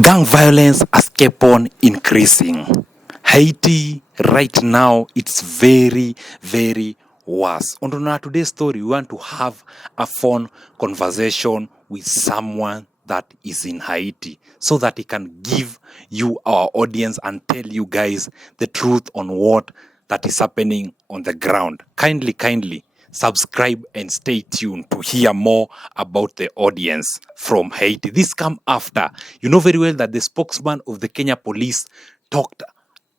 Gang violence has kept on increasing. Haiti right now, it's very, very worse. On our today's story, we want to have a fun conversation with someone that is in Haiti so that he can give you, our audience, and tell you guys the truth on what that is happening on the ground. Kindly subscribe and stay tuned to hear more about the audience from Haiti. This come after, you know very well that the spokesman of the Kenya police talked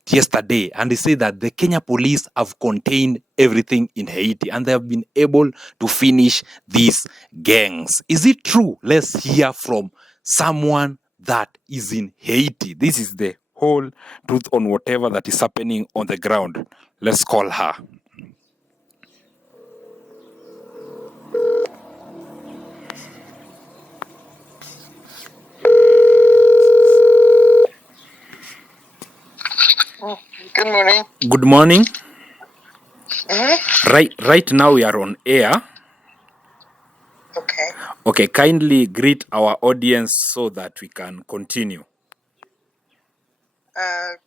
yesterday, and they say that the Kenya police have contained everything in Haiti and they have been able to finish these gangs. Is it true? Let's hear from someone that is in Haiti. This is the whole truth on whatever that is happening on the ground. Let's call her. Good morning. Good morning. Mm-hmm. Right now we are on air. Okay. Okay, kindly greet our audience so that we can continue.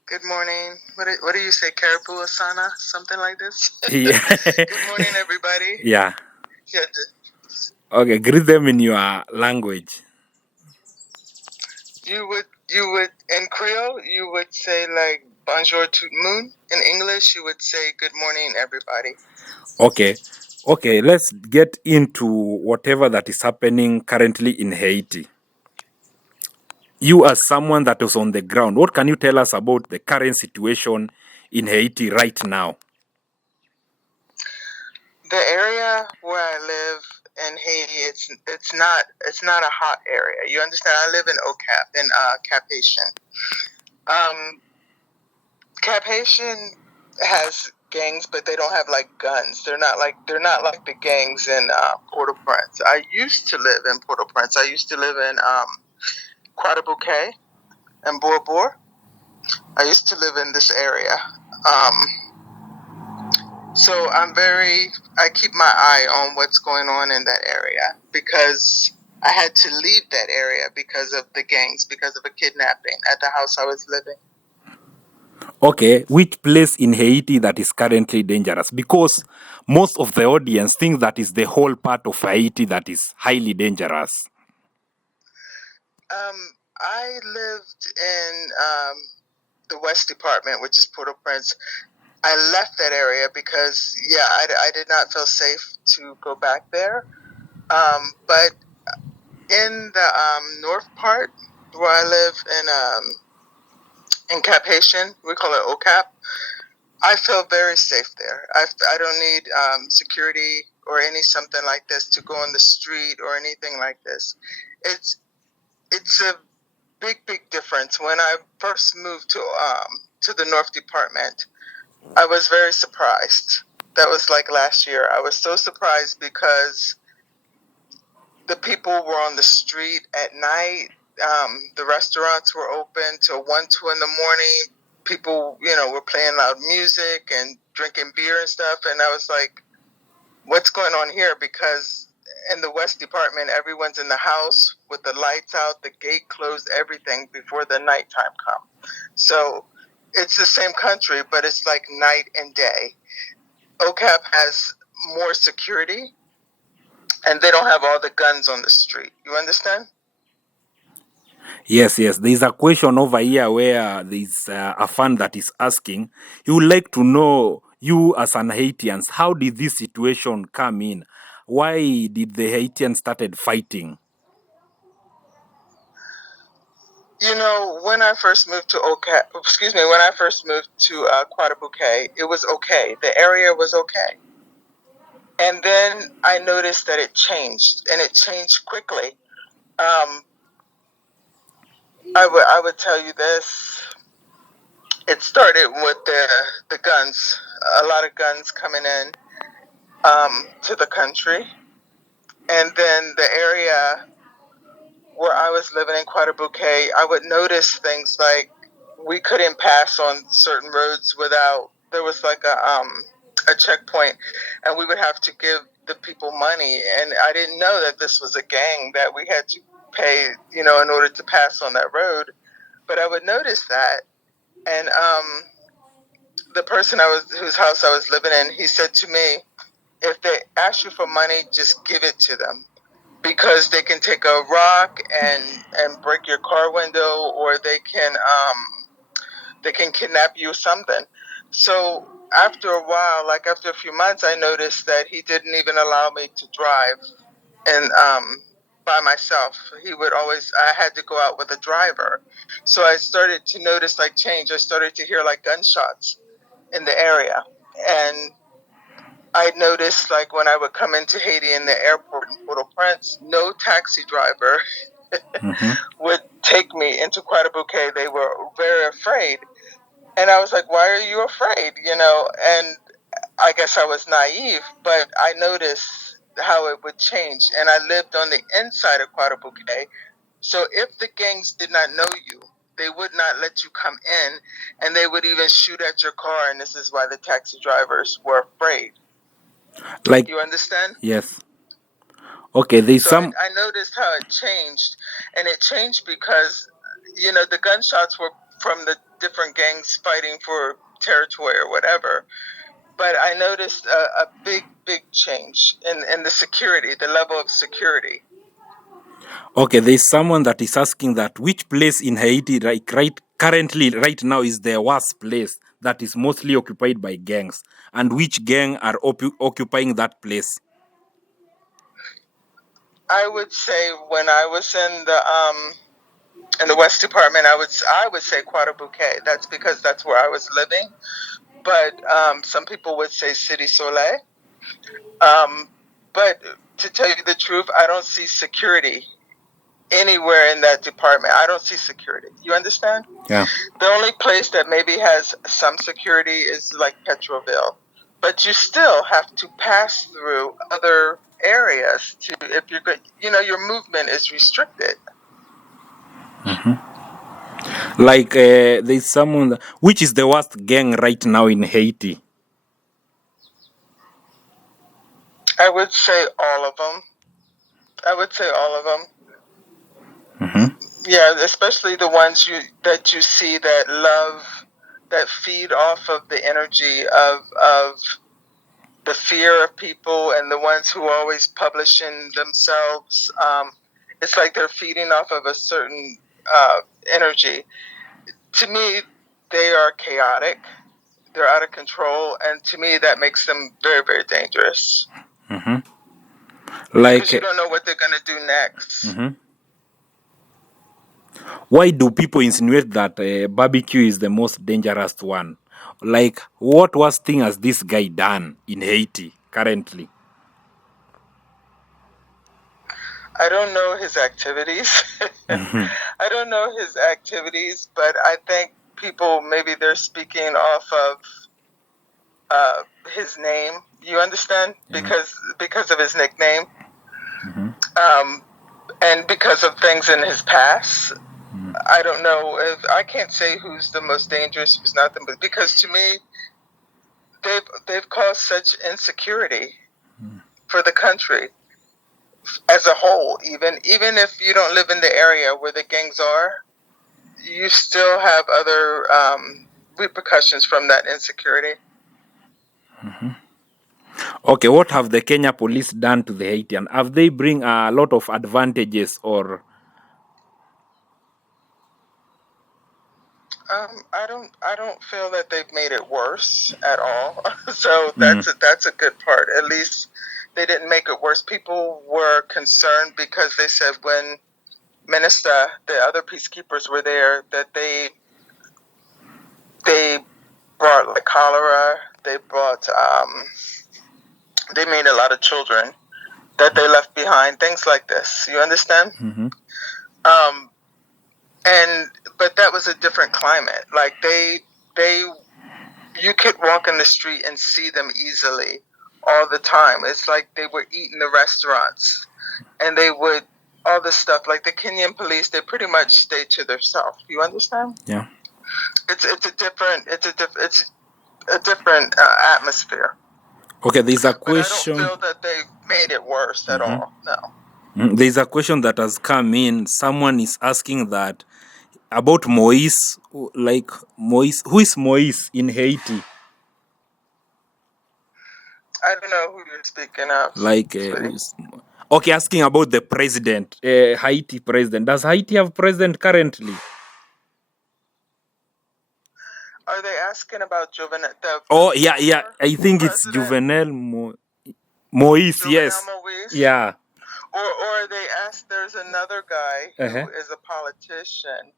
Good morning. What do you say, Caribou Asana? Something like this? Yeah. Good morning, everybody. Yeah. Yeah, Okay, greet them in your language. you would in Creole you would say like bonjour tout le monde. In English you would say good morning, everybody. Okay, let's get into whatever that is happening currently in Haiti. You as someone that is on the ground, what can you tell us about the current situation in Haiti right now? The area where I live in Haiti, it's not a hot area. You understand? I live in OCAP in Cap Haitian. Cap Haitian has gangs, but they don't have like guns. They're not like the gangs in Port-au-Prince. I used to live in Port-au-Prince. I used to live in Croix-de-Bouquet and Bourbourg. I used to live in this area. So I keep my eye on what's going on in that area because I had to leave that area because of the gangs, because of a kidnapping at the house I was living. Okay, which place in Haiti that is currently dangerous? Because most of the audience think that is the whole part of Haiti that is highly dangerous. I lived in the West Department, which is Port-au-Prince. I left that area because, I did not feel safe to go back there. But in the north part where I live in Cap Haitian, we call it OCAP, I feel very safe there. I don't need security or something like this to go on the street or anything like this. It's a big difference. When I first moved to the North Department, I was very surprised. That was like last year. I was so surprised because the people were on the street at night. The restaurants were open till 1, 2 in the morning. People, were playing loud music and drinking beer and stuff. And I was like, what's going on here? Because in the West Department, everyone's in the house with the lights out, the gate closed, everything before the nighttime come. So it's the same country, but it's like night and day. OCAP has more security, and they don't have all the guns on the street. You understand? Yes. There's a question over here where there's a fan that is asking, he would like to know, you as an Haitians, how did this situation come in? Why did the Haitians started fighting? When I first moved to when I first moved to Croix-de-Bouquet, it was okay. The area was okay. And then I noticed that it changed, and it changed quickly. I would tell you this. It started with the guns. A lot of guns coming in to the country. And then the area where I was living in Croix-de-Bouquet, I would notice things like we couldn't pass on certain roads without, there was like a checkpoint, and we would have to give the people money. And I didn't know that this was a gang, that we had to pay, in order to pass on that road. But I would notice that, and the person whose house I was living in, he said to me, if they ask you for money, just give it to them, because they can take a rock and break your car window, or they can kidnap you or something. So after a while, like after a few months, I noticed that he didn't even allow me to drive and by myself. I had to go out with a driver. So I started to notice like change. I started to hear like gunshots in the area. And I noticed like when I would come into Haiti in the airport in Port-au-Prince, no taxi driver would take me into Quite a Bouquet. They were very afraid. And I was like, why are you afraid? And I guess I was naive, but I noticed how it would change. And I lived on the inside of Quite a Bouquet. So if the gangs did not know you, they would not let you come in, and they would even shoot at your car. And this is why the taxi drivers were afraid. Like, you understand? yes. Okay, there's So some. I noticed how it changed, and it changed because, the gunshots were from the different gangs fighting for territory or whatever. But I noticed a big, big change in the security, the level of security. Okay, there's someone that is asking that which place in Haiti, currently, right now, is the worst place that is mostly occupied by gangs, and which gang are occupying that place? I would say when I was in the West Department, I would say Quart Bouquet. That's because that's where I was living. But some people would say City Soleil. But to tell you the truth, I don't see security anywhere in that department. I don't see security. You understand? Yeah. The only place that maybe has some security is like Petroville. But you still have to pass through other areas if you're good. Your movement is restricted. Like, there's someone. Which is the worst gang right now in Haiti? I would say all of them. I would say all of them. Yeah, especially the ones that you see that feed off of the energy of the fear of people, and the ones who are always publishing themselves. It's like they're feeding off of a certain energy. To me, they are chaotic. They're out of control, and to me, that makes them very, very dangerous. Like, because you don't know what they're gonna do next. why do people insinuate that barbecue is the most dangerous one? Like, what worst thing has this guy done in Haiti currently? I don't know his activities. I don't know his activities, but I think people, maybe they're speaking off of his name. You understand? Because of his nickname, and because of things in his past. I don't know. I can't say who's the most dangerous, who's not, but because to me, they've caused such insecurity for the country as a whole. Even if you don't live in the area where the gangs are, you still have other repercussions from that insecurity. Okay, what have the Kenya police done to the Haitian? Have they bring a lot of advantages or? I don't feel that they've made it worse at all. So that's a good part. At least they didn't make it worse. People were concerned because they said when the other peacekeepers were there, that they brought like cholera. They made a lot of children that they left behind. Things like this. You understand? But that was a different climate. Like you could walk in the street and see them easily all the time. It's like they would eat in the restaurants, and they would all this stuff. Like the Kenyan police, they pretty much stay to themselves. You understand? Yeah. It's a different atmosphere. Okay, there's a But I don't question. feel that they made it worse at all. No. There's a question that has come in. Someone is asking that about Moise, like Moise. Who is Moise in Haiti? I don't know who you're speaking of. Like, okay, asking about the president, Haiti president. Does Haiti have president currently? Are they asking about Juvenile? Oh, yeah. I think it's Juvenel Moise. Juvenile Yes. Moise? Yeah. Or they asked. There's another guy who is a politician.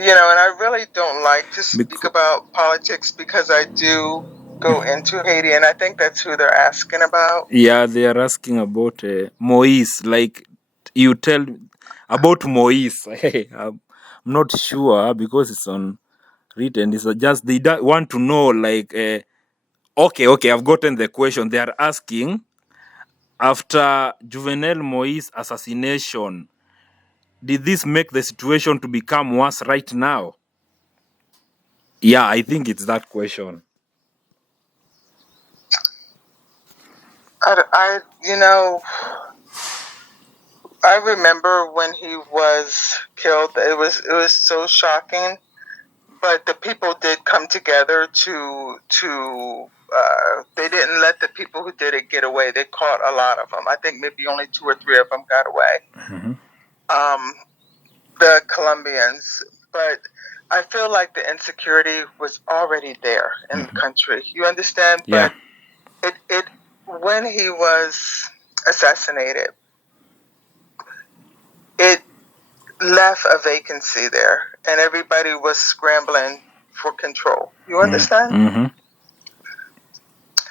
You know, and I really don't like to speak about politics because I do go into Haiti, and I think that's who they're asking about. Yeah, they are asking about Moise. Like, you tell about Moise. Hey, I'm not sure because it's on written. It's just they want to know, like, okay, I've gotten the question. They are asking after Juvenel Moise assassination, did this make the situation to become worse right now? Yeah, I think it's that question. I remember when he was killed. It was so shocking, but the people did come together to. They didn't let the people who did it get away. They caught a lot of them. I think maybe only 2 or 3 of them got away. The Colombians, but I feel like the insecurity was already there in the country. You understand? Yeah. But it when he was assassinated, it left a vacancy there, and everybody was scrambling for control. You understand?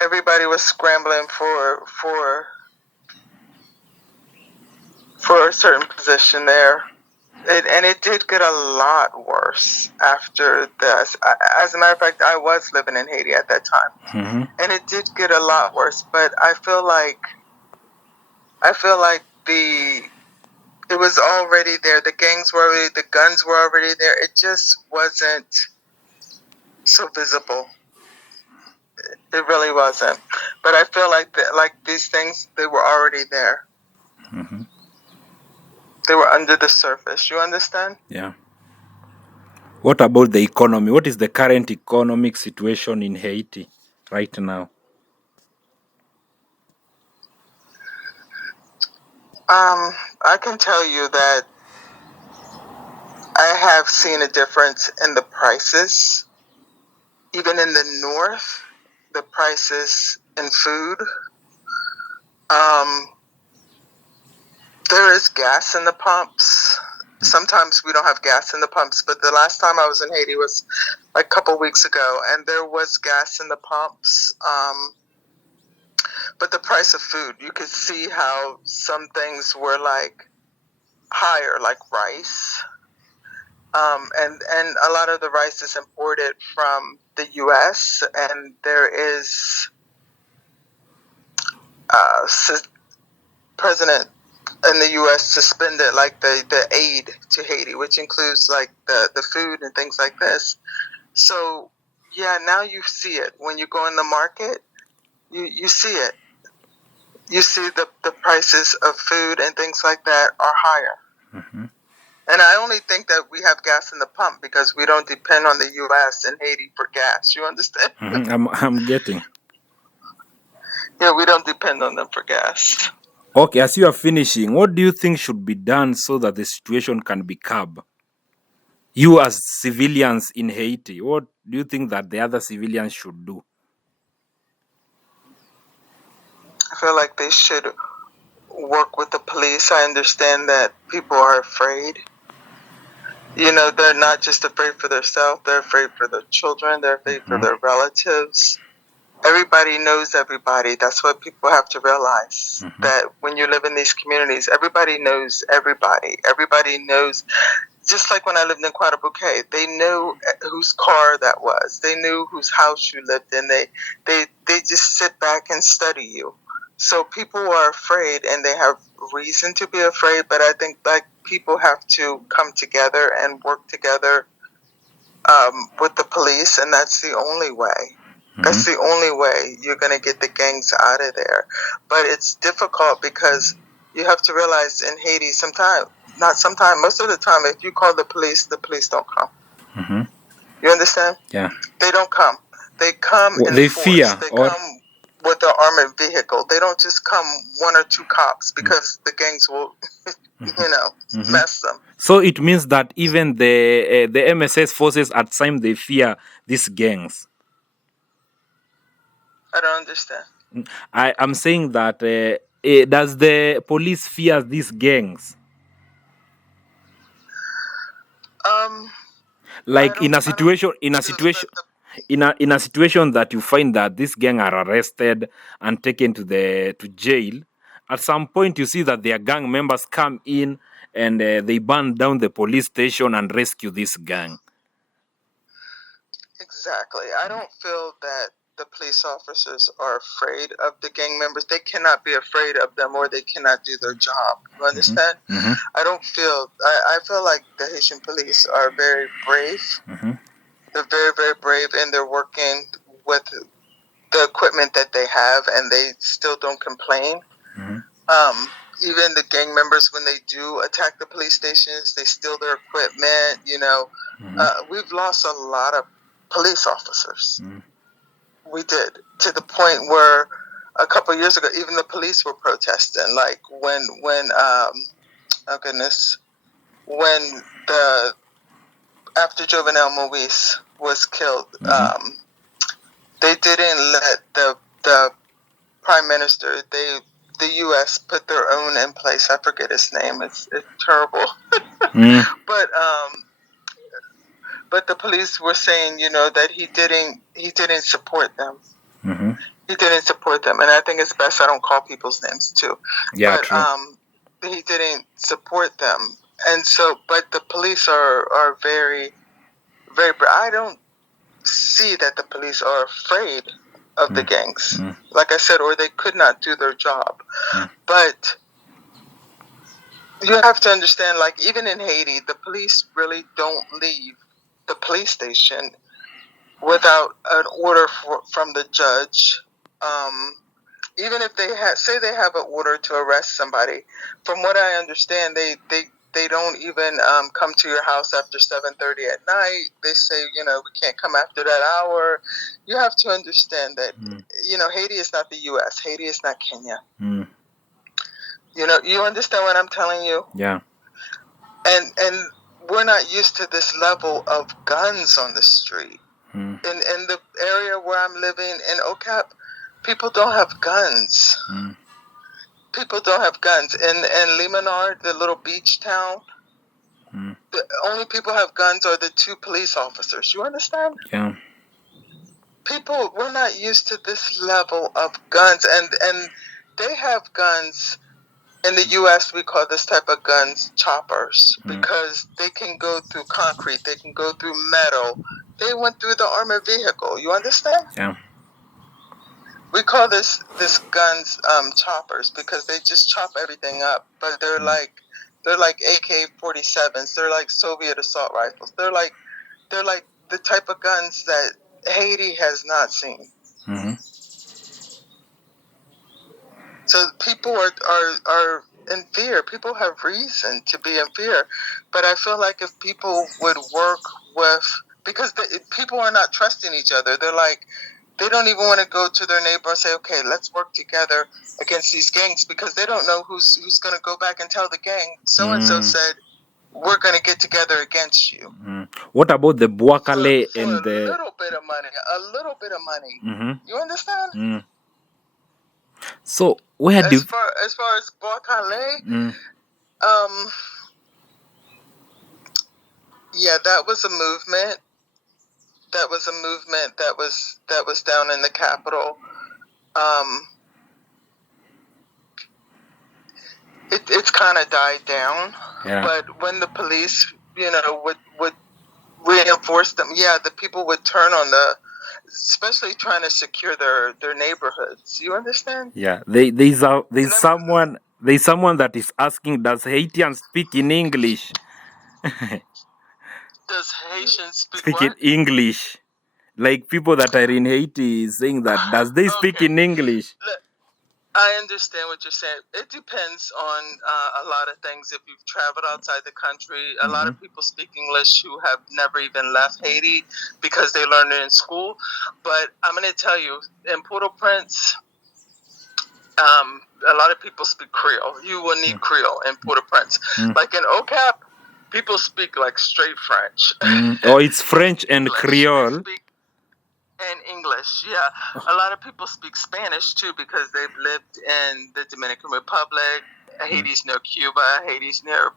Everybody was scrambling for a certain position there. And it did get a lot worse after this. As a matter of fact, I was living in Haiti at that time, and it did get a lot worse. But I feel like it was already there. The gangs were already, the guns were already there. It just wasn't so visible. It really wasn't. But I feel like these things, they were already there. They were under the surface. You understand? Yeah. What about the economy? What is the current economic situation in Haiti right now? I can tell you that I have seen a difference in the prices. Even in the north, the prices in food. There is gas in the pumps. Sometimes we don't have gas in the pumps, but the last time I was in Haiti was like a couple weeks ago, and there was gas in the pumps. But the price of food, you could see how some things were like higher, like rice. And a lot of the rice is imported from the U.S., and there is President in the U.S. suspended like the aid to Haiti, which includes like the food and things like this. So yeah, now you see it when you go in the market. You see it. You see the prices of food and things like that are higher. And I only think that we have gas in the pump because we don't depend on the U.S. and Haiti for gas. You understand? I'm getting. Yeah, we don't depend on them for gas. Okay, as you are finishing, what do you think should be done so that the situation can be curbed? You as civilians in Haiti, what do you think that the other civilians should do? I feel like they should work with the police. I understand that people are afraid. You know, they're not just afraid for themselves, they're afraid for their children, they're afraid for their relatives. Everybody knows everybody. That's what people have to realize. That when you live in these communities, everybody knows everybody. Everybody knows, just like when I lived in Quad Bouquet, they knew whose car that was. They knew whose house you lived in. They just sit back and study you. So people are afraid, and they have reason to be afraid, but I think like people have to come together and work together with the police, and that's the only way. That's the only way you're going to get the gangs out of there. But it's difficult because you have to realize in Haiti, most of the time, if you call the police don't come. You understand? Yeah. They don't come. They come in They force. fear, They or come with an armored vehicle. They don't just come one or two cops because the gangs will, mess them. so it means that even the MSS forces at times they fear these gangs. I don't understand. I am saying that does the police fear these gangs? Like in a situation that you find that this gang are arrested and taken to jail, at some point you see that their gang members come in and they burn down the police station and rescue this gang. Exactly. I don't feel that the police officers are afraid of the gang members. They cannot be afraid of them or they cannot do their job. You understand? I feel like the Haitian police are very brave. They're very, very brave, and they're working with the equipment that they have, and they still don't complain. Even the gang members, when they do attack the police stations, they steal their equipment. We've lost a lot of police officers. We did, to the point where a couple of years ago, even the police were protesting. Like when after Jovenel Moise was killed, they didn't let the prime minister, the U.S. put their own in place. I forget his name. It's terrible. But the police were saying, that he didn't support them. He didn't support them, and I think it's best I don't call people's names too. Yeah, but true. He didn't support them, and so, but the police are very, very. I don't see that the police are afraid of the gangs, like I said, or they could not do their job. But you have to understand, like even in Haiti, the police really don't leave the police station without an order from the judge. Even if they they have an order to arrest somebody, from what I understand, they don't even come to your house after 7:30 at night. They say, we can't come after that hour. You have to understand that, Haiti is not the U.S. Haiti is not Kenya. You understand what I'm telling you? Yeah. And we're not used to this level of guns on the street. In the area where I'm living in OCAP, people don't have guns. People don't have guns. In Limanar, the little beach town, the only people who have guns are the two police officers. You understand? Yeah. We're not used to this level of guns. And they have guns. In the U.S., we call this type of guns choppers because they can go through concrete. They can go through metal. They went through the armored vehicle. You understand? Yeah. We call this guns choppers because they just chop everything up. But they're like AK-47s. They're like Soviet assault rifles. They're like the type of guns that Haiti has not seen. So people are in fear. People have reason to be in fear. But I feel like if people would work because people are not trusting each other. They're like, they don't even want to go to their neighbor and say, okay, let's work together against these gangs, because they don't know who's going to go back and tell the gang, so-and-so said, we're going to get together against you. What about the Boakale for and a the... little bit of money. You understand? So where do... As far as Boakale, yeah, that was a movement. That was down in the capital. It's kind of died down. Yeah. But when the police, would reinforce them, the people would turn on especially trying to secure their neighborhoods. You understand? Yeah. There's someone that is asking, does Haitian speak in English? Does Haitians speak Speak in what? English. Like people that are in Haiti is saying that, does they speak Okay. in English? Look, I understand what you're saying. It depends on a lot of things. If you've traveled outside the country, a lot of people speak English who have never even left Haiti because they learned it in school. But I'm going to tell you, in Port-au-Prince, a lot of people speak Creole. You will need Creole in Port-au-Prince. Like in OCAP, people speak like straight French. Oh, it's French and English. Creole. They speak and English, yeah. A lot of people speak Spanish too because they've lived in the Dominican Republic. Haiti's near Cuba. Haiti's near,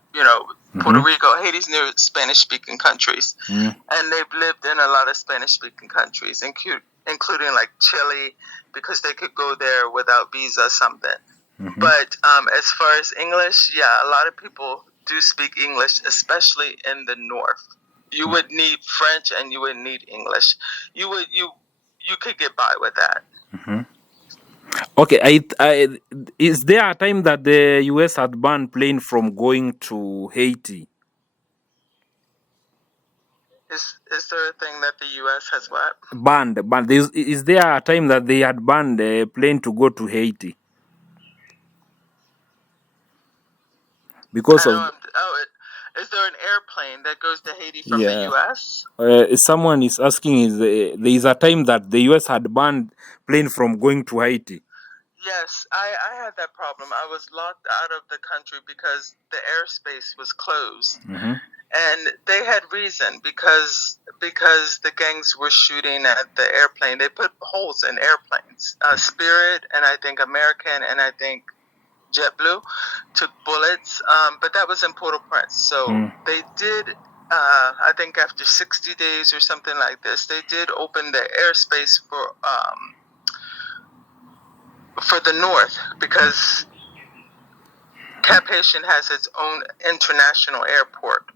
Puerto Rico. Haiti's near Spanish-speaking countries, and they've lived in a lot of Spanish-speaking countries, including like Chile, because they could go there without visa or something. But as far as English, yeah, a lot of people do speak English, especially in the north. You would need French and you would need English. You could get by with that. Okay, is there a time that the US had banned plane from going to Haiti? Is there a thing that the U.S. has what? Banned. Is there a time that they had banned a plane to go to Haiti? Because of is there an airplane that goes to Haiti from the U.S.? Someone is asking, there is a time that the US had banned plane from going to Haiti? Yes, I had that problem. I was locked out of the country because the airspace was closed. And they had reason because the gangs were shooting at the airplane. They put holes in airplanes. Spirit and I think American and I think JetBlue took bullets, but that was in Port-au-Prince. So they did, I think after 60 days or something like this, they did open the airspace for the north because Cap Haitian has its own international airport.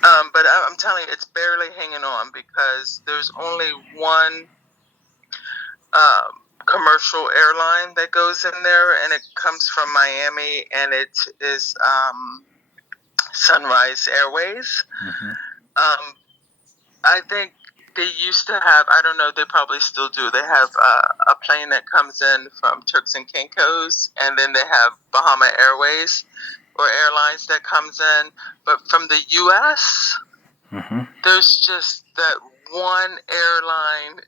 But I'm telling you, it's barely hanging on because there's only one commercial airline that goes in there, and it comes from Miami, and it is Sunrise Airways. I think they used to have, I don't know, they probably still do. They have a plane that comes in from Turks and Caicos, and then they have Bahama Airways or airlines that comes in. But from the U.S., there's just that one airline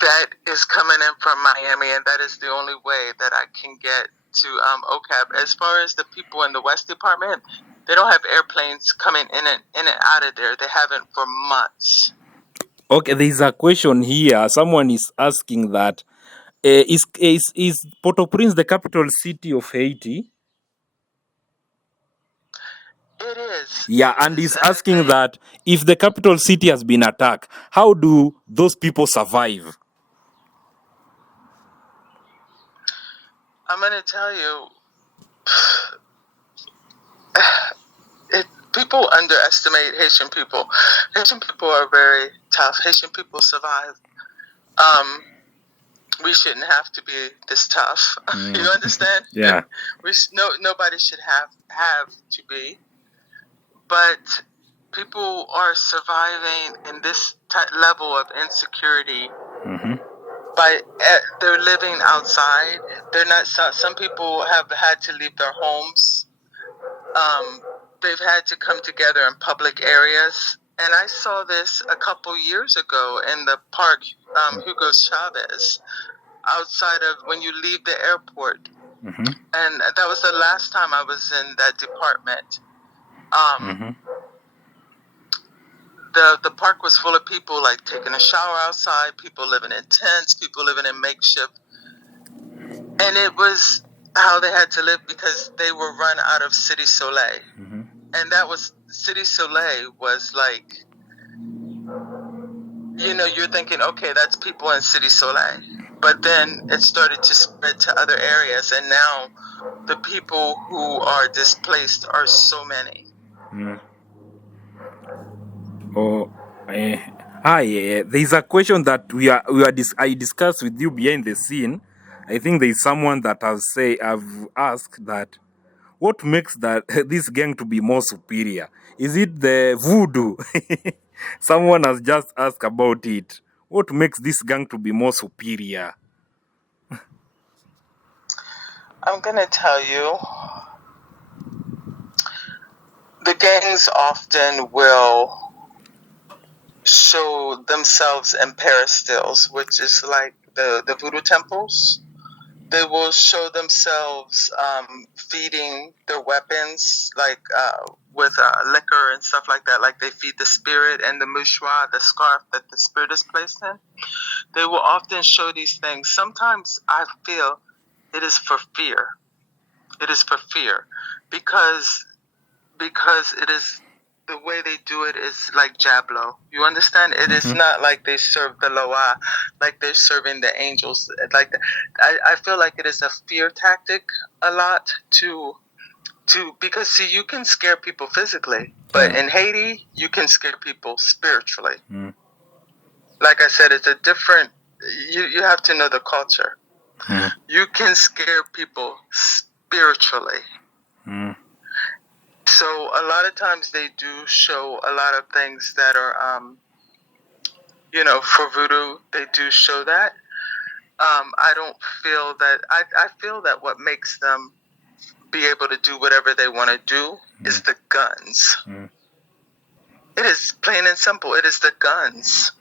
that is coming in from Miami, and that is the only way that I can get to OCAP. As far as the people in the West Department, they don't have airplanes coming in and out of there. They haven't for months. Okay, there's a question here. Someone is asking that, is Port-au-Prince the capital city of Haiti? It is. Yeah, and he's asking that if the capital city has been attacked, how do those people survive? I'm going to tell you, people underestimate Haitian people. Haitian people are very tough. Haitian people survive. We shouldn't have to be this tough. You understand? Yeah. Nobody should have to be. But people are surviving in this level of insecurity. They're living outside. They're not. Some people have had to leave their homes. They've had to come together in public areas. And I saw this a couple years ago in the park, Hugo Chavez, outside of when you leave the airport. And that was the last time I was in that department. The park was full of people like taking a shower outside, people living in tents, people living in makeshift. And it was how they had to live because they were run out of Cité Soleil. And that was, Cité Soleil was like, you're thinking, okay, that's people in Cité Soleil. But then it started to spread to other areas. And now the people who are displaced are so many. There's a question that I discussed with you behind the scene. I think there's someone that I've asked that, what makes this gang to be more superior? Is it the voodoo? Someone has just asked about it. What makes this gang to be more superior? I'm gonna tell you, the gangs often will show themselves in peristills, which is like the voodoo temples. They will show themselves feeding their weapons, like with liquor and stuff like that. Like they feed the spirit and the mouchoir, the scarf that the spirit is placed in. They will often show these things. Sometimes I feel it is for fear. It is for fear because it is the way they do it is like Jablo. You understand? It is not like they serve the Loa, like they're serving the angels. Like I feel like it is a fear tactic a lot to because see, you can scare people physically, but in Haiti you can scare people spiritually. Like I said, it's a different. You have to know the culture. You can scare people spiritually. So a lot of times they do show a lot of things that are, for voodoo, they do show that. I don't feel that, I feel that what makes them be able to do whatever they want to do is the guns. It is plain and simple. It is the guns.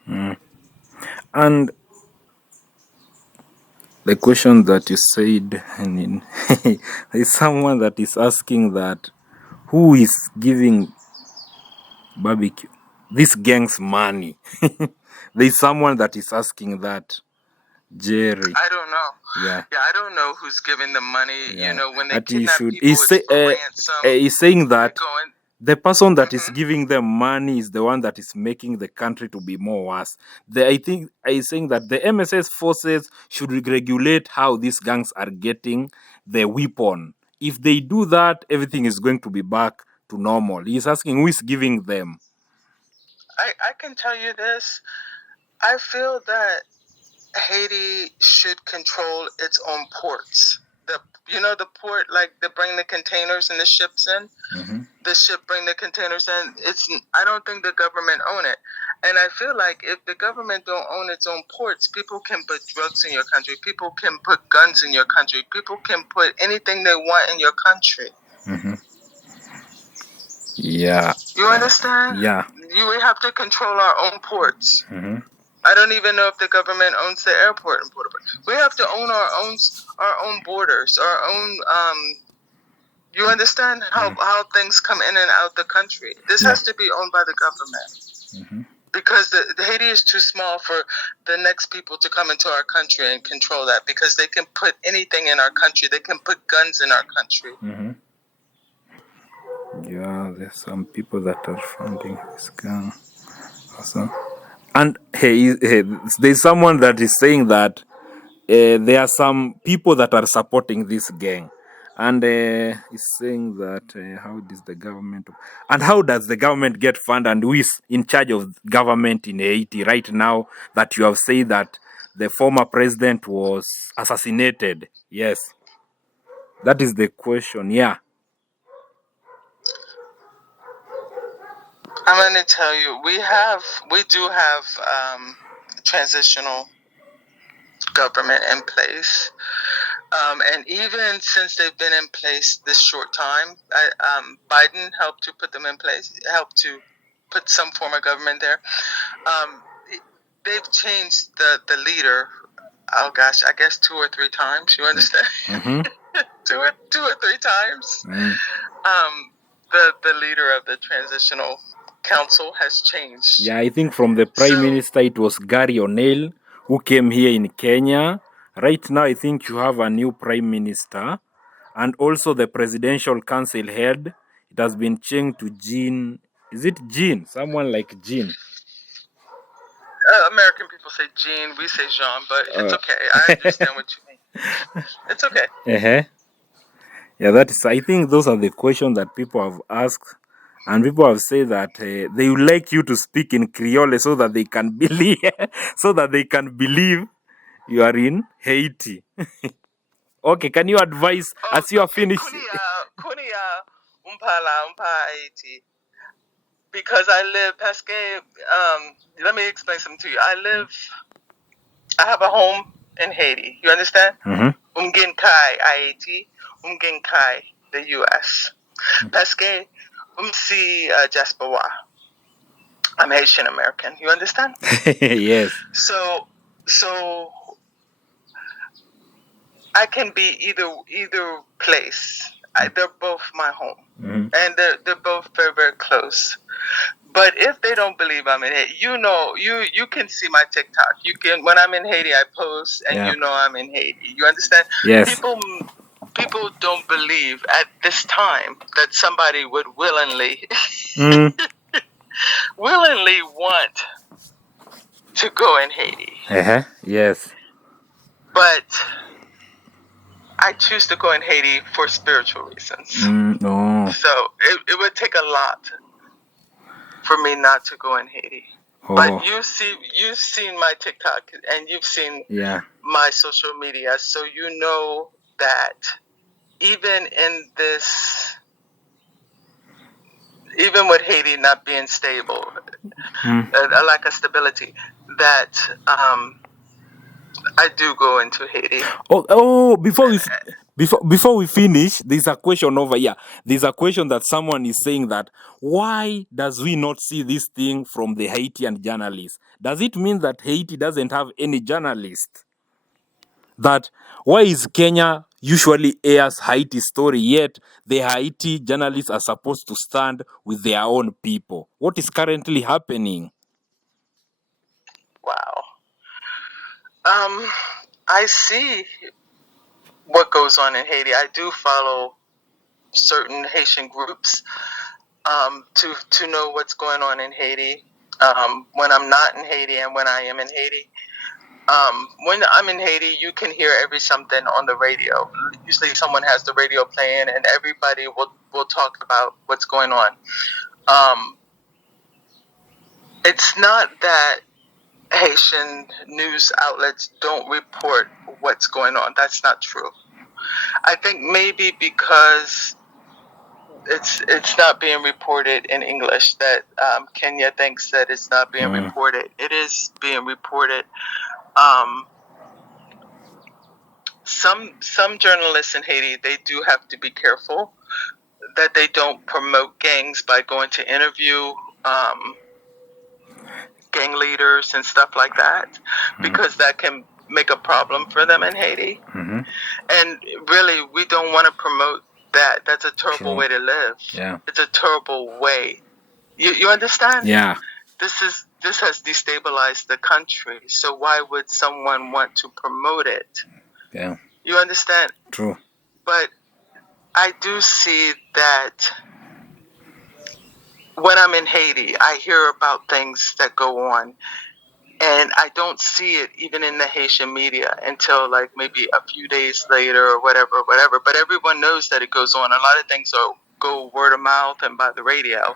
And the question that you said, I mean, there's someone that is asking that who is giving barbecue this gang's money? There's someone that is asking that. Jerry. I don't know. Yeah, I don't know who's giving the money. yeah. When they That he kidnap should. people, it's for ransom. He's saying that Going, the person that is giving them money is the one that is making the country to be more worse. I think he's saying that the MSS forces should regulate how these gangs are getting the weapon. If they do that, everything is going to be back to normal. He's asking who is giving them. I can tell you this. I feel that Haiti should control its own ports. The port, like they bring the containers and the ships in. The ship bring the containers in. I don't think the government own it. And I feel like if the government don't own its own ports, people can put drugs in your country. People can put guns in your country. People can put anything they want in your country. Yeah. You understand? Yeah. We have to control our own ports. I don't even know if the government owns the airport in Puerto Rico. We have to own our own borders, our own. You understand how things come in and out the country. This has to be owned by the government because the Haiti is too small for the next people to come into our country and control that, because they can put anything in our country. They can put guns in our country. Yeah, there's some people that are funding this gang. Awesome. And there's someone that is saying that there are some people that are supporting this gang. And he's saying that how does the government... And how does the government get fund, and who is in charge of government in Haiti right now that you have said that the former president was assassinated? Yes. That is the question, yeah. I'm going to tell you, we do have transitional government in place. And even since they've been in place this short time, Biden helped to put them in place, helped to put some form of government there. They've changed the leader, oh gosh, I guess 2 or 3 times. You understand? two or 3 times. The leader of the transitional council has changed. Yeah, I think from the prime minister it was Gary O'Neill who came here in Kenya. Right now I think you have a new prime minister, and also the presidential council head. It has been changed to Jean. Is it Jean? Someone like Jean. American people say Jean, we say Jean, but it's okay. I understand what you mean. It's okay. Yeah, that is. I think those are the questions that people have asked, and people have said that they would like you to speak in Creole so that they can believe, you are in Haiti. Okay, can you advise as you are finished? Kunia, umpala, umpa Haiti. because I live, Pascal, let me explain something to you. I have a home in Haiti. You understand? Umgenkai, Haiti. Umgenkai, the U.S. Pascal, umsi Jaspawa. I'm Haitian American. You understand? Yes. So I can be either place. They're both my home, and they're both very, very close. But if they don't believe I'm in Haiti, you can see my TikTok. You can, when I'm in Haiti, I post, and I'm in Haiti. You understand? Yes. People don't believe at this time that somebody would willingly want to go in Haiti. Yes. But I choose to go in Haiti for spiritual reasons. No. So it would take a lot for me not to go in Haiti. Oh. But you've seen my TikTok and you've seen my social media, so you know that even with Haiti not being stable, a lack of stability, that I do go into Haiti. Before we finish, there's a question over here. There's a question that someone is saying that why does we not see this thing from the Haitian journalists? Does it mean that Haiti doesn't have any journalists? That why is Kenya usually airs Haiti story, yet the Haiti journalists are supposed to stand with their own people? What is currently happening? Wow. I see what goes on in Haiti. I do follow certain Haitian groups to know what's going on in Haiti. When I'm not in Haiti and when I am in Haiti. When I'm in Haiti, you can hear every something on the radio. Usually someone has the radio playing and everybody will talk about what's going on. It's not that Haitian news outlets don't report what's going on. That's not true. I think maybe because it's not being reported in English that Kenya thinks that it's not being reported. It is being reported. Some journalists in Haiti, they do have to be careful that they don't promote gangs by going to interview gang leaders and stuff like that, because that can make a problem for them in Haiti. And really, we don't want to promote that. That's a terrible way to live. Yeah. It's a terrible way. You understand? Yeah. This has destabilized the country. So why would someone want to promote it? Yeah. You understand? True. But I do see that when I'm in Haiti, I hear about things that go on, and I don't see it even in the Haitian media until like maybe a few days later or whatever. But everyone knows that it goes on. A lot of things go word of mouth and by the radio.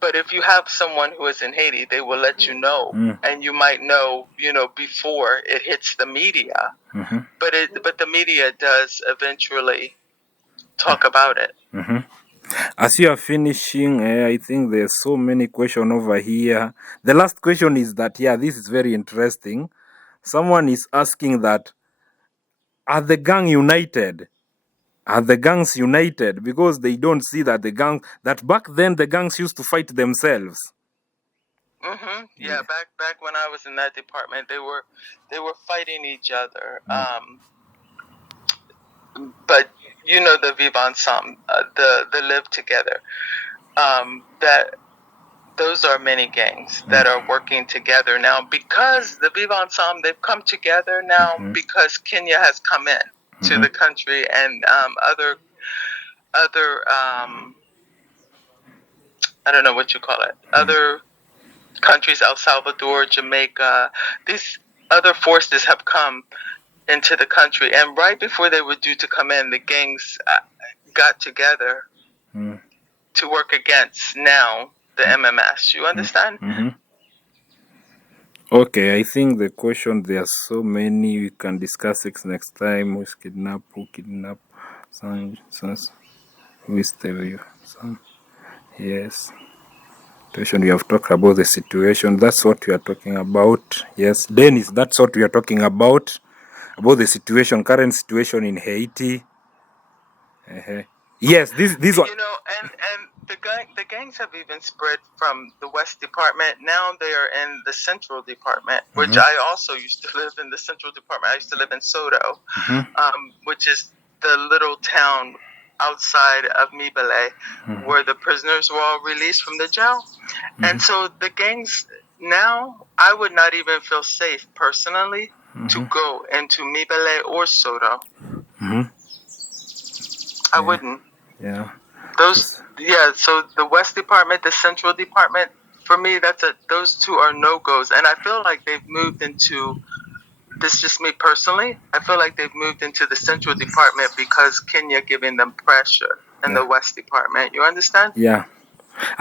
But if you have someone who is in Haiti, they will let you know, and you might know, before it hits the media. But the media does eventually talk about it. As you are finishing, I think there's so many questions over here. The last question is that, this is very interesting. Someone is asking that, are the gang united? Are the gangs united? Because they don't see that that back then the gangs used to fight themselves. Yeah, back when I was in that department, they were fighting each other. But the Vivre Ensemble, the live together. That those are many gangs that are working together now because the Vivre Ensemble, they've come together now because Kenya has come in to the country, and other I don't know what you call it, other countries, El Salvador, Jamaica, these other forces have come into the country, and right before they were due to come in, the gangs got together to work against now the MMS. You understand? Okay, I think the question, there are so many. We can discuss it next time. Who's kidnapped? Who kidnapped? Who is the Yes. Situation, we have talked about the situation. That's what we are talking about. Yes, Dennis, that's what we are talking about the situation, current situation in Haiti. Uh-huh. Yes, this one. You know, and the gangs have even spread from the West Department. Now they are in the Central Department, which I also used to live in the Central Department. I used to live in Soto, which is the little town outside of Mibale, where the prisoners were all released from the jail. And so the gangs now, I would not even feel safe personally to go into Mibale or Soto. I wouldn't. Yeah. So the West Department, the Central Department, for me, those two are no-goes. And I feel like they've moved into, this is just me personally, I feel like they've moved into the Central Department because Kenya giving them pressure in the West Department. You understand? Yeah.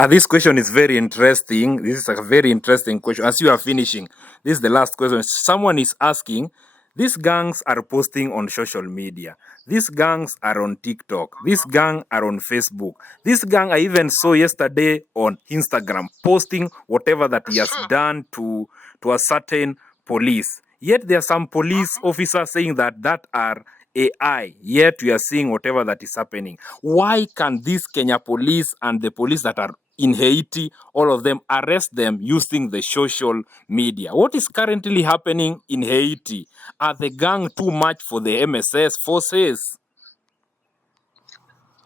This question is very interesting. This is a very interesting question. As you are finishing, this is the last question. Someone is asking, these gangs are posting on social media. These gangs are on TikTok. These gang are on Facebook. This gang I even saw yesterday on Instagram posting whatever that he has done to a certain police. Yet there are some police officers saying that are AI, yet we are seeing whatever that is happening. Why can these Kenya police and the police that are in Haiti, all of them, arrest them using the social media? What is currently happening in Haiti? Are the gang too much for the MSS forces?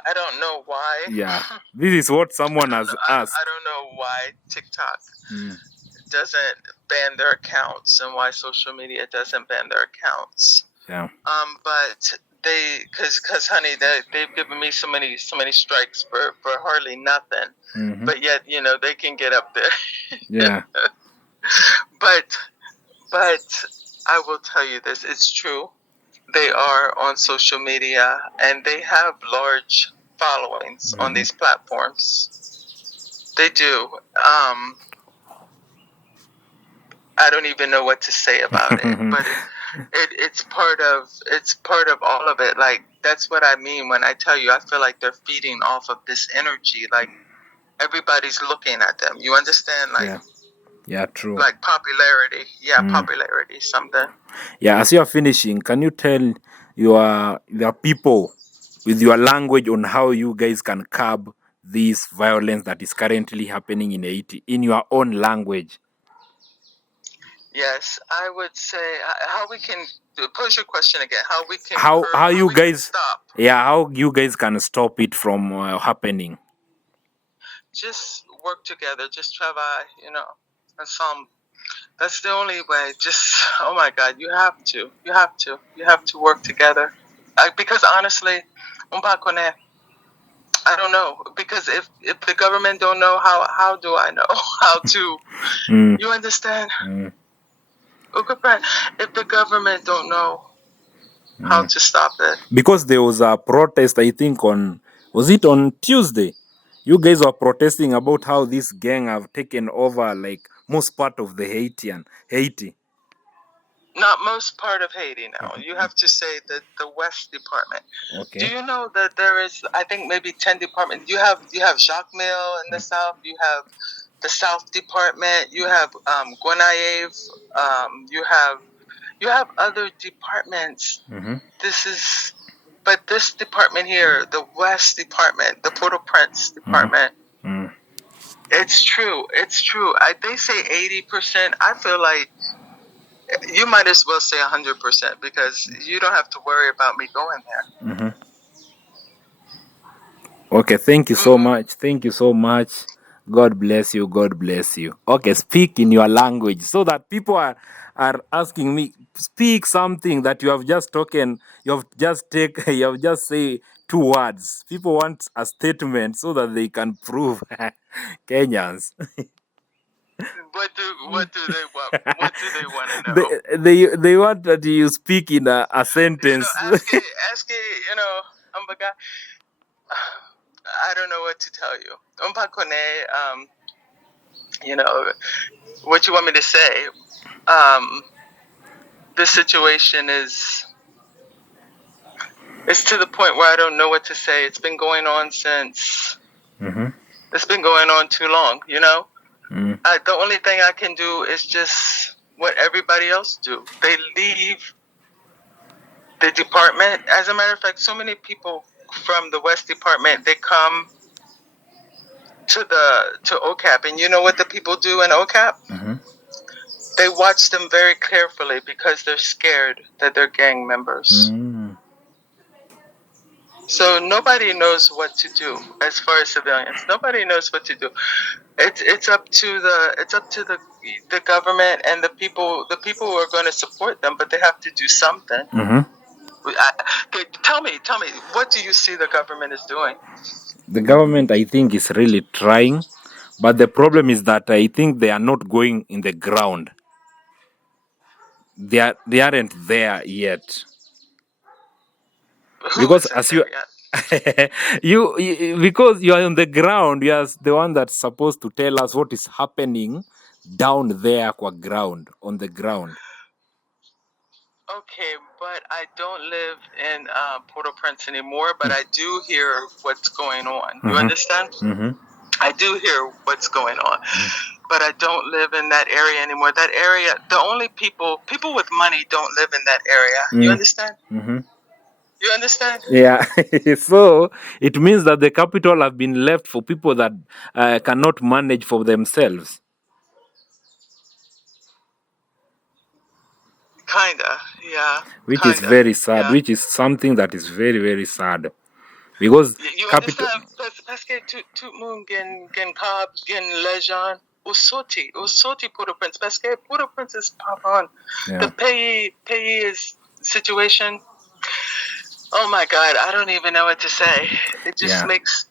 I don't know why. Yeah, this is what someone has asked. I don't know why TikTok doesn't ban their accounts and why social media doesn't ban their accounts. Yeah. But cause honey, they've given me so many strikes for hardly nothing. But yet, they can get up there. Yeah. But I will tell you this, it's true. They are on social media and they have large followings on these platforms. They do. I don't even know what to say about it, but it's part of all of it. Like, that's what I mean when I tell you I feel like they're feeding off of this energy. Like, everybody's looking at them. You understand? Like, yeah, true. Like popularity. Yeah, popularity, something. Yeah, as you are finishing, can you tell your people with your language on how you guys can curb this violence that is currently happening in Haiti in your own language? Yes, I would say how we can pose your question again. How we can how you guys stop? Yeah, how you guys can stop it from happening? Just work together. Just travail. That's the only way. Just, oh my God, you have to work together. Because honestly, I don't know, because if the government don't know, how do I know how to? You understand? If the government don't know how to stop it, because there was a protest, I think was it on Tuesday? You guys were protesting about how this gang have taken over like most part of the Haiti. not most part of Haiti now. You have to say that the West Department. Okay. Do you know that there is, I think, maybe 10 departments? You have Jacques Mill in the South. You have the South Department. You have Guanayev. You have other departments. But this department here, the West Department, the Port-au-Prince Department, it's true. They say 80%. I feel like you might as well say 100% because you don't have to worry about me going there. Okay, thank you so much. Thank you so much. God bless you. God bless you. Okay, speak in your language so that people are asking me, speak something that you have just spoken. You have just say 2 words. People want a statement so that they can prove Kenyans. What do they want? What do they want to know? They want that you speak in a sentence. Ask it. I don't know what to tell you. What you want me to say? This situation is it's to the point where I don't know what to say. It's been going on since It's been going on too long, you know? The only thing I can do is just what everybody else do. They leave the department. As a matter of fact, so many people from the West Department, they come to OCAP, and you know what the people do in OCAP? They watch them very carefully because they're scared that they're gang members. So nobody knows what to do as far as civilians. Nobody knows what to do. It's up to the government and the people who are going to support them, but they have to do something. Tell me, what do you see the government is doing? The government, I think, is really trying, but the problem is that I think they are not going in the ground. They aren't there yet. Because as you because you are on the ground, you are the one that's supposed to tell us what is happening down there on the ground. Okay, but I don't live in Port-au-Prince anymore, but I do hear what's going on. You understand? I do hear what's going on, but I don't live in that area anymore. That area, the only people with money don't live in that area. You understand? You understand? Yeah. So it means that the capital have been left for people that cannot manage for themselves. Kinda, yeah. Which is very sad. Yeah. Which is something that is very, very sad. Because you understand? Parce que tout monde gen cab, gen legend, ou sorti Port-au-Prince. Parce que Port-au-Prince is pop on. The pays is situation. Oh my God, I don't even know what to say. It just makes,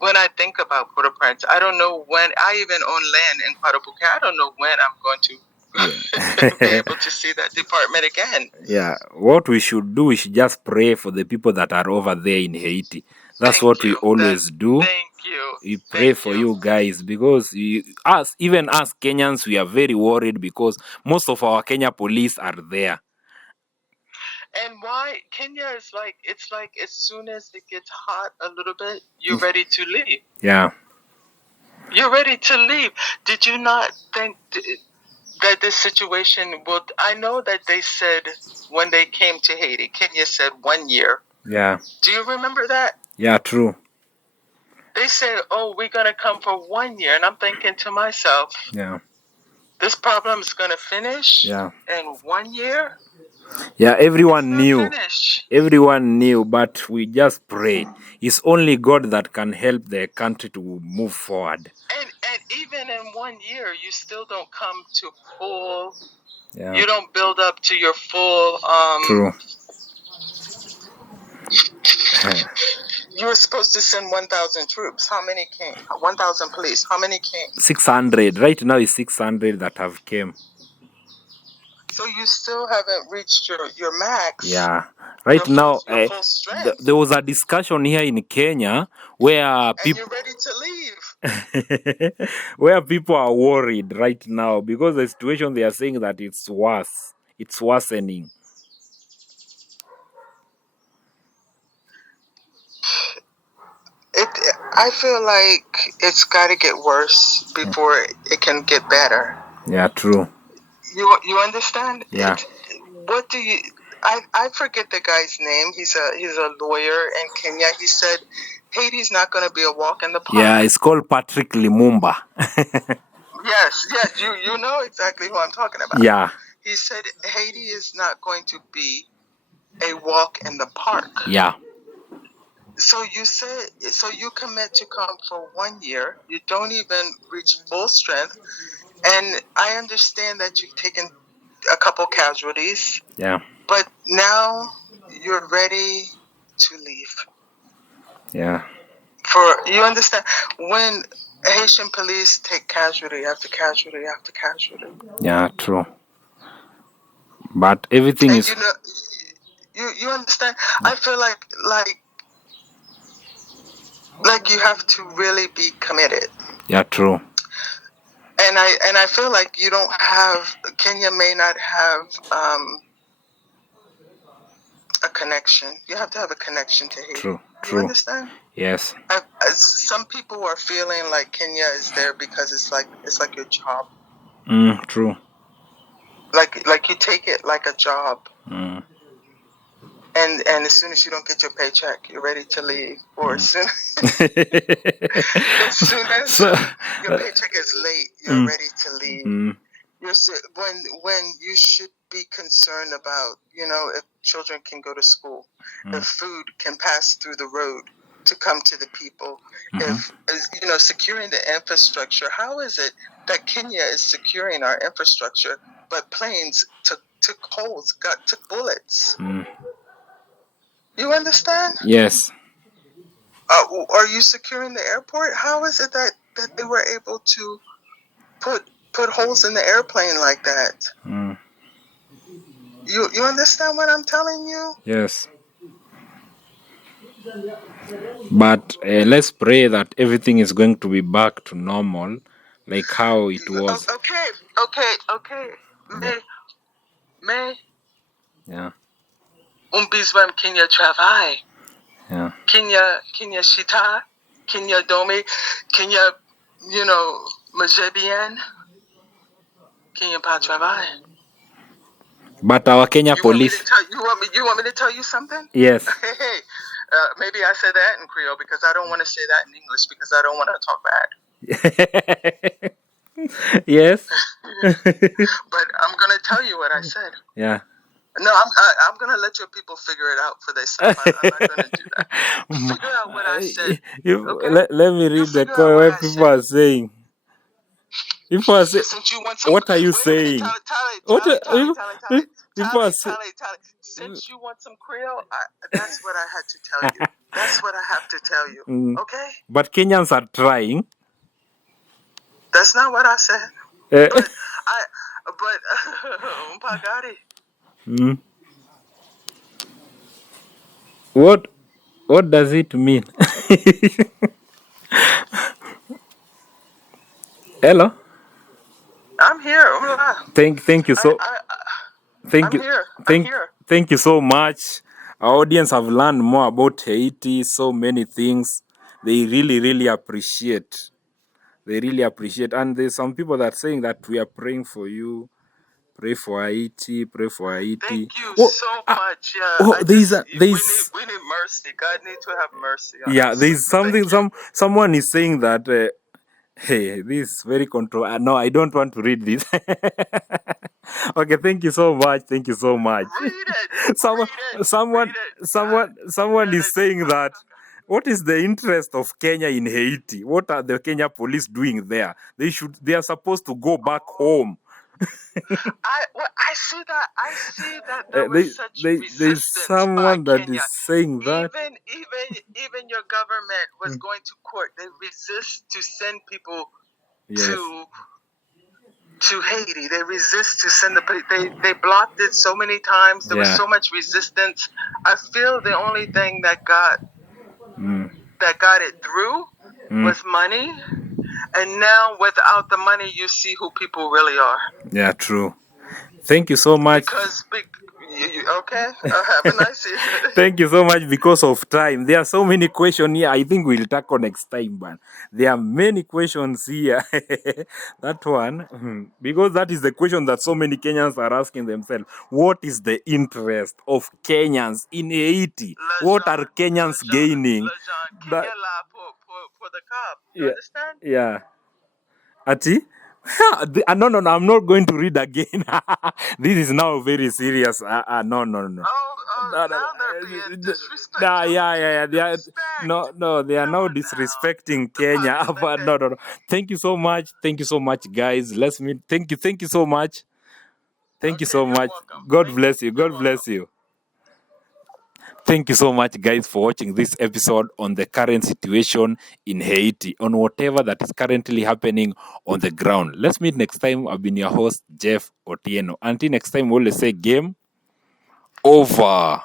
when I think about Port-au-Prince, I don't know when, I even own land in Quadruple. I don't know when I'm going to be able to see that department again. Yeah, what we should do, we should just pray for the people that are over there in Haiti. That's what we always do. Thank you. We pray for you guys because even us Kenyans, we are very worried because most of our Kenya police are there. And why Kenya is like, it's like as soon as it gets hot a little bit, you're ready to leave. Yeah. You're ready to leave. Did you not think that this situation will... I know that they said when they came to Haiti, Kenya said 1 year. Yeah. Do you remember that? Yeah, true. They said, oh, we're going to come for 1 year. And I'm thinking to myself, yeah, this problem is going to finish in 1 year? Yeah, everyone knew. Everyone knew, but we just prayed. It's only God that can help the country to move forward. And even in 1 year, you still don't come to full... You don't build up to your full... True. You were supposed to send 1,000 troops. How many came? 1,000 police. How many came? 600. Right now it's 600 that have came. So you still haven't reached your max. Yeah. Right now, there was a discussion here in Kenya where people... And you're ready to leave. Where people are worried right now because the situation, they are saying that it's worse. It's worsening. I feel like it's got to get worse before it can get better. Yeah, true. You understand? Yeah. What do you... I forget the guy's name. He's a lawyer in Kenya. He said Haiti's not going to be a walk in the park. Yeah, it's called Patrick Lumumba. Yes, you know exactly who I'm talking about. Yeah. He said Haiti is not going to be a walk in the park. Yeah. So you commit to come for 1 year. You don't even reach full strength. And I understand that you've taken a couple casualties. Yeah. But now you're ready to leave. Yeah. You understand? When Haitian police take casualty after casualty after casualty. Yeah, true. But everything is... You understand? I feel like you have to really be committed. Yeah, true. And I feel like you don't have... Kenya may not have a connection. You have to have a connection to Haiti. True. You understand? Yes. some people are feeling like Kenya is there because it's like your job. True. Like you take it like a job. Mm. And as soon as you don't get your paycheck, you're ready to leave. Or as soon as your paycheck is late, you're ready to leave. When you should be concerned about, if children can go to school, if food can pass through the road to come to the people, if securing the infrastructure. How is it that Kenya is securing our infrastructure, but planes took holes, took bullets? You understand? Yes. Are you securing the airport? How is it that they were able to put holes in the airplane like that? You understand what I'm telling you? Yes. But let's pray that everything is going to be back to normal, like how it was. Okay. Mais Yeah. besoin Kenya travail. Yeah. Kenya shita, Kenya domi, Kenya, manger bien. Kenya pas travail. But our Kenya police. You want me to tell you something? Yes. Hey, maybe I said that in Creole because I don't want to say that in English because I don't want to talk bad. Yes. But I'm gonna tell you what I said. Yeah. No, I'm gonna let your people figure it out for themselves. I'm not gonna do that. Figure out what I said. Okay? Let me read the comment where people are saying. People are saying, what are you saying? Since you want some Creole, that's what I had to tell you. That's what I have to tell you. Okay? But Kenyans are trying. That's not what I said. But Mpagari. What does it mean? Hello. I'm here. Thank you so. Thank you so much. Our audience have learned more about Haiti. So many things. They really appreciate. They really appreciate. And there's some people that are saying that we are praying for you. Pray for Haiti. Pray for Haiti. Thank you so much. Yeah. We need mercy. God needs to have mercy on us. Yeah, there's something. Someone is saying that. Hey, this is very control. No, I don't want to read this. Okay, thank you so much. Thank you so much. Read it. Someone is saying that. What is the interest of Kenya in Haiti? What are the Kenya police doing there? They are supposed to go back home. I see that there was such resistance there's someone by that Kenya. is saying that Even your government was going to court. They resist to send people to Haiti. They resist to send they blocked it so many times. There was so much resistance. I feel the only thing that got it through was money. And now without the money, you see who people really are. Yeah, true. Thank you so much. Okay. Have a nice evening. Thank you so much. Because of time, there are so many questions here. I think we'll tackle next time, but there are many questions here. That one, because that is the question that so many Kenyans are asking themselves. What is the interest of Kenyans in Haiti? What are Kenyans gaining? Kenya for the cop. You understand? Yeah. Ati? No, I'm not going to read again. This is now very serious. No. Oh, now they're being disrespectful. Yeah. They are now disrespecting Kenya. But no. Thank you so much. Thank you so much, guys. Let's meet. Thank you so much. Thank you so much. Welcome. God bless you. God bless you. Thank you so much, guys, for watching this episode on the current situation in Haiti, on whatever that is currently happening on the ground. Let's meet next time. I've been your host, Jeff Otieno. Until next time, we'll say game over.